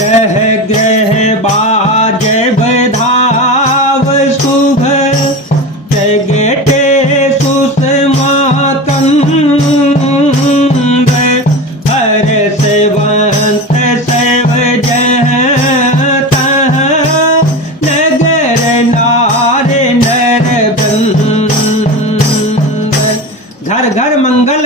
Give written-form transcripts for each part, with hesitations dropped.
ग्रह ग्रह बाज बधाव शुभ जगटे सुषमा कंद हर सेवंत सेव जह तह नगर नार नर बंद। घर घर मंगल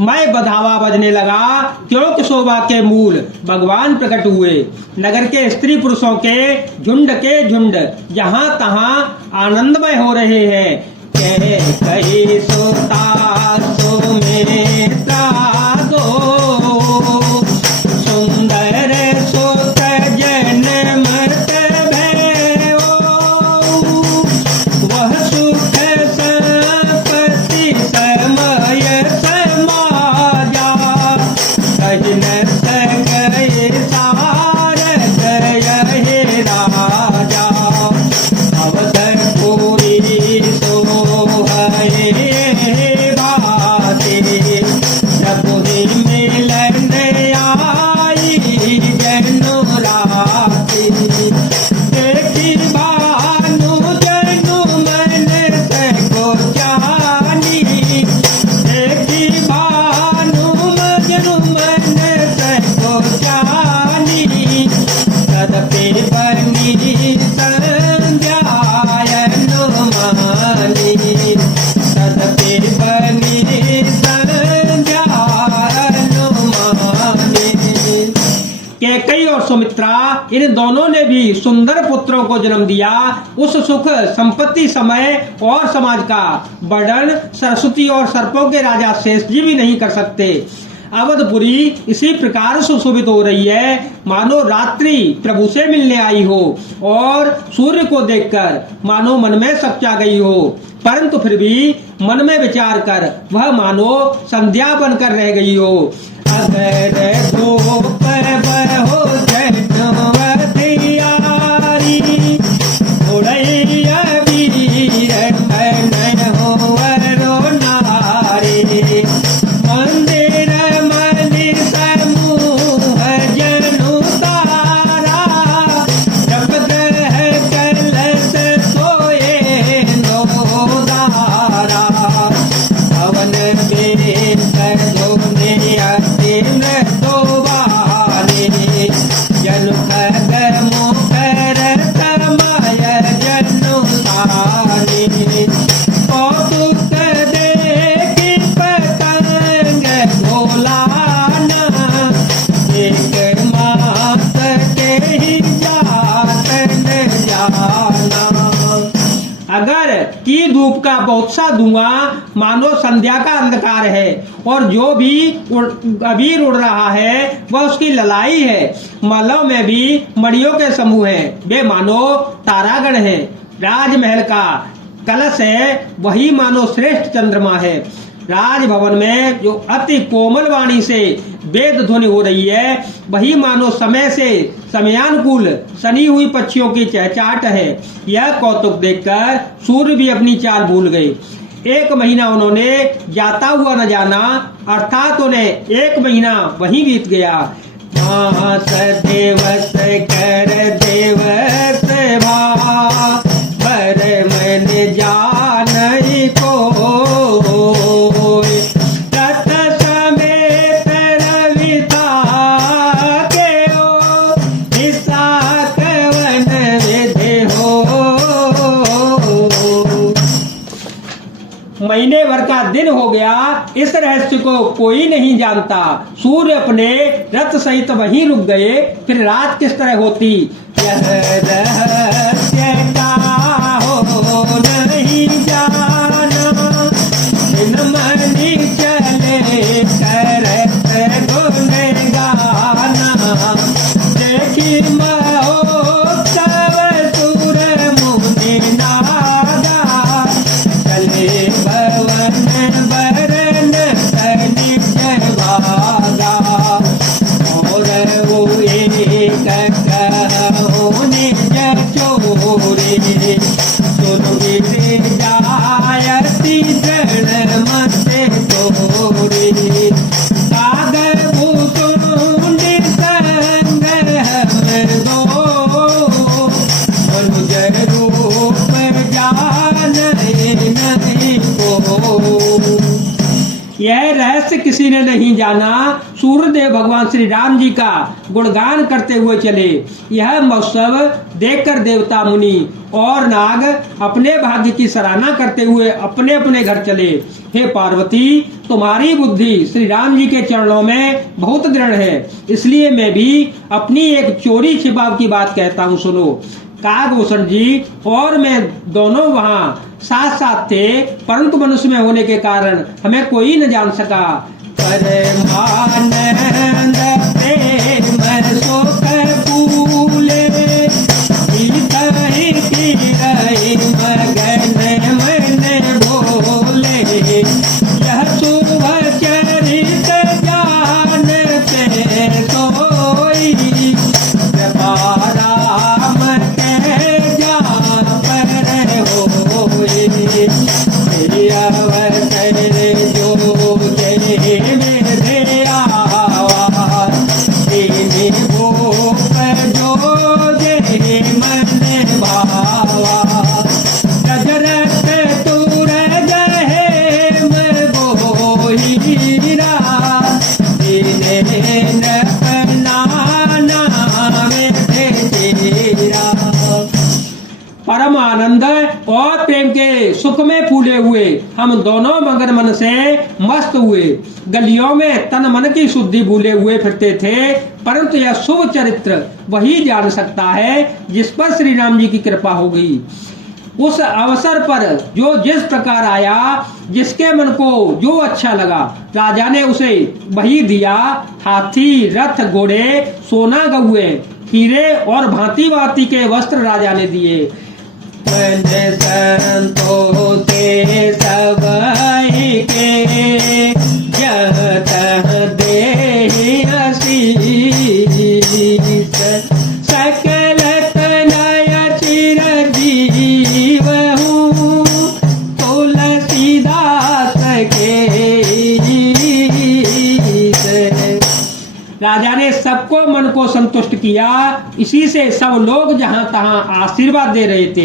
मैं बधावा बजने लगा, क्योंकि शोभा के मूल भगवान प्रकट हुए। नगर के स्त्री पुरुषों के झुंड जहाँ तहाँ आनंदमय हो रहे हैं। कही सोता सो में दो सुंदर सोत जन मत भयो वह सुख संपत्ति समय न सके सार गए राजा अवधपुरी सो है बाते प्रभु मिलन आई जनु राती देखी भानु जनु मन सको जानी देखी भानु जनु मन सको जानी तदपि बनी संध्यायनु मानी तदपि बनी संध्यायनु मानी। कैकेयी और सुमित्रा इन दोनों ने भी सुंदर पुत्रों को जन्म दिया। उस सुख संपत्ति समय और समाज का वर्णन सरस्वती और सर्पों के राजा शेष जी भी नहीं कर सकते। अवधपुरी इसी प्रकार सुशोभित हो रही है मानो रात्रि प्रभु से मिलने आई हो और सूर्य को देखकर मानो मन में सच्चा गई हो, परंतु फिर भी मन में विचार कर वह मानो संध्या बनकर रह गई हो। अगर दोपहर हो जनवतियारी उड़ैया वीर नयन हो वरो नारी मंदिर मंदिर समूह जनु तारा जपद है कलश सोए नोदारा पवन बेन धोने अतिन दोबारे जनु खगर मुखर समय जनु तारे कौतुक देखी पतंग भोलाना एक मात के ही जात न जाना। अगर की धूप का बहुत सा धुआं मानो संध्या का अंधकार है और जो भी अबीर उड़ रहा है वह उसकी ललाई है। मलयों में भी मड़ियों के समूह हैं, वे मानो तारागण हैं। राजमहल का कलश है वही मानो श्रेष्ठ चंद्रमा है। राजभवन में जो अति कोमल वाणी से वेद ध्वनि हो रही है वही मानो समय से समयानुकूल सनी हुई पक्षियों की चहचहाट है। यह कौतुक देखकर सूर्य भी अपनी चाल भूल गए। एक महीना उन्होंने जाता हुआ न जाना, अर्थात उन्हें एक महीना वहीं बीत गया। मास दिवस कर दिवस भा बर मन जान को तत समेत रविता के ओ निशा कवन विधि हो। महीने भर का दिन हो गया, इस रहस्य को कोई नहीं जानता। सूर्य अपने रथ सहित वहीं रुक गए, फिर रात किस तरह होती यह रहस्य का हो नहीं जाना। दिन मनी चले करत गुण गाना देखी महोत्सव सुर मुनि नागा चले भवन वरण सनि भागा और वो एक कहो निज चोरी सुरवीर जायती जड़ मते तोरी सागर भूतुंड संग नहीं जाना, सूर्यदेव भगवान श्री राम जी का गुणगान करते हुए चले। यह महोत्सव देखकर देवता, मुनि और नाग अपने भाग्य की सराहना करते हुए अपने अपने घर चले। हे पार्वती, तुम्हारी बुद्धि श्री राम जी के चरणों में बहुत दृढ़ है, इसलिए मैं भी अपनी एक चोरी छिपाव की बात कहता हूँ, सुनो। काकभूषण जी और मैं दोनों वहाँ साथ साथ थे, परंतु मनुष्य में होने के कारण हमें कोई न जान सका। परमानंद प्रेम सुख भूले, इतहि किरहि मगन मन भोले। यह शुभ चरित जानते सोई, कृपा राम के जा पर होई। अवसर जो जय मेरे आवा, तेने भूप जो जय मन भावा। गजरत तुर जय मोहीरा, तेने नपना नाम तेरा। परम आनंद और प्रेम के सुख में फूले हुए हम दोनों मगन मन से मस्त हुए। गलियों में तन मन की शुद्धि भूले हुए फिरते थे, परंतु यह शुभ चरित्र वही जान सकता है जिस पर श्री राम जी की कृपा हो गई। उस अवसर पर जो जिस प्रकार आया, जिसके मन को जो अच्छा लगा, राजा ने उसे वही दिया। हाथी, रथ, घोड़े, सोना, गौए, हीरे और भांति भांति के वस्त्र राजा ने दिए। संतोषे सबई के, जह तह देहि आशीष। सकल तनय चिरंजीव हूँ, तुलसीदास के। राजा ने सबको मन को संतुष्ट किया, इसी से सब लोग जहां तहां आशीर्वाद दे रहे थे।